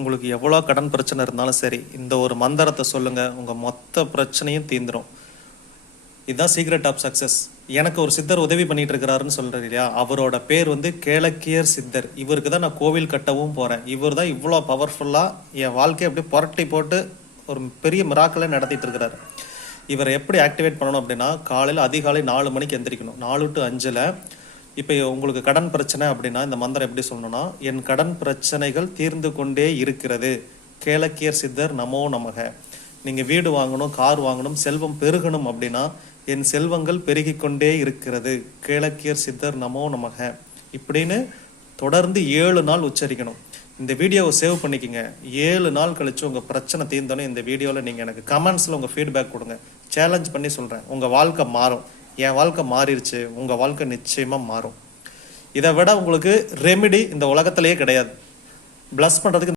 உங்களுக்கு எவ்வளோ கடன் பிரச்சனை இருந்தாலும் சரி இந்த ஒரு மந்திரத்தை சொல்லுங்கள் உங்கள் மொத்த பிரச்சனையும் தீந்துடும் இதுதான் சீக்ரெட் ஆஃப் சக்ஸஸ் எனக்கு ஒரு சித்தர் உதவி பண்ணிட்டு இருக்கிறாருன்னு சொல்கிறேன் இல்லையா? அவரோட பேர் வந்து கேளக்கியர் சித்தர். இவருக்கு தான் நான் கோவில் கட்டவும் போகிறேன் இவர் தான் இவ்வளோ பவர்ஃபுல்லாக என் வாழ்க்கையை அப்படியே புரட்டி போட்டு ஒரு பெரிய மிராக்களை நடத்திட்டு இருக்கிறார். இவரை எப்படி ஆக்டிவேட் பண்ணணும் அப்படின்னா காலையில் அதிகாலை நாலு மணிக்கு எந்திரிக்கணும். நாலு டு அஞ்சில் இப்போ உங்களுக்கு கடன் பிரச்சனை அப்படின்னா இந்த மந்திரம் எப்படி சொல்லணும்னா என் கடன் பிரச்சனைகள் தீர்ந்து கொண்டே இருக்கிறது. கேளக்கியர் சித்தர் நமோ நமக. நீங்கள் வீடு வாங்கணும் கார் வாங்கணும் செல்வம் பெருகணும் அப்படின்னா என் செல்வங்கள் பெருகி கொண்டே இருக்கிறது. கேளக்கியர் சித்தர் நமோ நமக. இப்படின்னு தொடர்ந்து ஏழு நாள் உச்சரிக்கணும். இந்த வீடியோவை சேவ் பண்ணிக்கங்க. ஏழு நாள் கழிச்சு உங்கள் பிரச்சனை தீர்ந்தோன்னே இந்த வீடியோவில் நீங்கள் எனக்கு கமெண்ட்ஸில் உங்கள் ஃபீட்பேக் கொடுங்க. சேலஞ்ச் பண்ணி சொல்கிறேன் உங்கள் வாழ்க்கை மாறும். என் வாழ்க்கை மாறிடுச்சு உங்கள் வாழ்க்கை நிச்சயமாக மாறும். இதை விட உங்களுக்கு ரெமிடி இந்த உலகத்திலேயே கிடையாது. ப்ளஸ் பண்ணுறதுக்கு